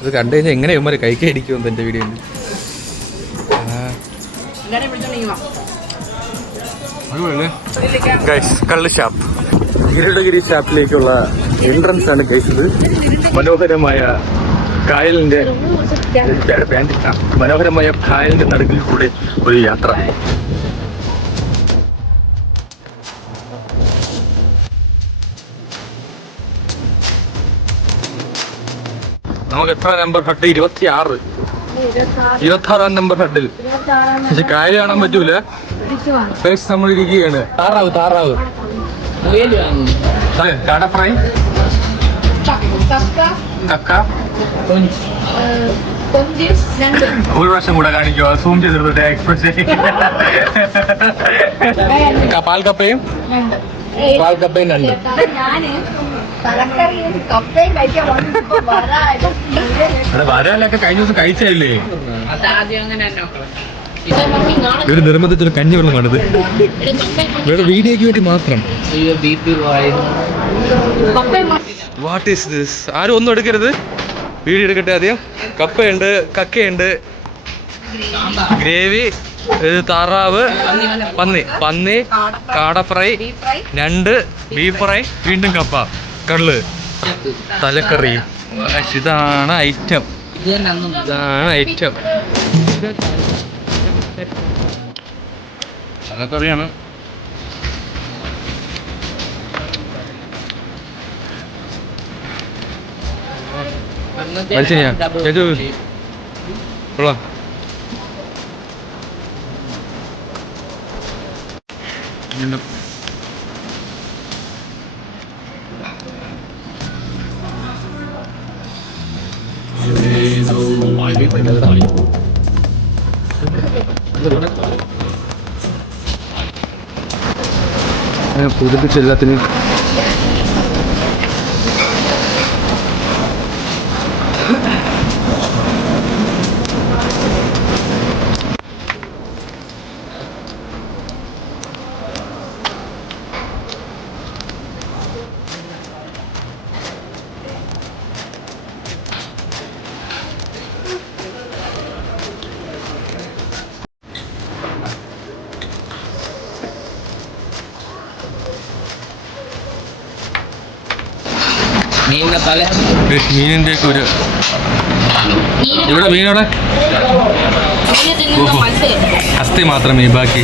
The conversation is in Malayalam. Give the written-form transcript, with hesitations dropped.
ഇത് കണ്ടു കഴിഞ്ഞാൽ എങ്ങനെ ഇവന്മാർ കഴിക്കാതിരിക്കുമെന്ന് എൻ്റെ വീഡിയോ. കള്ള് ഷാപ്പ്, ഗിരിടഗിരി ഷാപ്പിലേക്കുള്ള എൻട്രൻസ് ആണ് ഗൈസ്. ഇത് മനോഹരമായ കായലിന്റെ നടുക്കിൽ കൂടെ ഒരു യാത്ര. നമുക്ക് എത്ര നമ്പർ ഹട്ട്? 26, 26 നമ്പർ ഹട്ടിൽ. പക്ഷെ കായൽ കാണാൻ പറ്റൂല. നമ്മൾ ഇരിക്കുകയാണ്. താറാവ് കാട ഫ്രൈ, കക്ക. ഒരു പ്രാവശ്യം കൂടെ കാണിക്കോ, സൂം ചെയ്തെടുത്തിട്ട് എക്സ്പ്രസ്. പാൽക്കപ്പയും രണ്ട്. വരാലൊക്കെ കഴിഞ്ഞ ദിവസം കഴിച്ചല്ലേ? ഇവര് നിർബന്ധിച്ചൊരു കഞ്ഞിവെള്ളമാണിത്, വേറെ വീഡിയോക്ക് വേണ്ടി മാത്രം. What is this? ആരും ഒന്നും എടുക്കരുത്, വീഡിയോ എടുക്കട്ടെ ആദ്യം. കപ്പയുണ്ട്, കക്കയുണ്ട്, ഗ്രേവി, താറാവ്, പന്നി, കാട ഫ്രൈ, ഞണ്ട്, ബീഫ് ഫ്രൈ, വീണ്ടും കപ്പ, കള്ള്, തലക്കറി. ഇതാണ് ഐറ്റം. തലക്കറിയാണ്. കൊള്ളാം. പുതുപ്പിച്ച് എല്ലാത്തിനും മീനിന്റെ ഒക്കെ ഒരു ഇവിടെ മീനോടെ അസ്ഥി മാത്രമേ ബാക്കി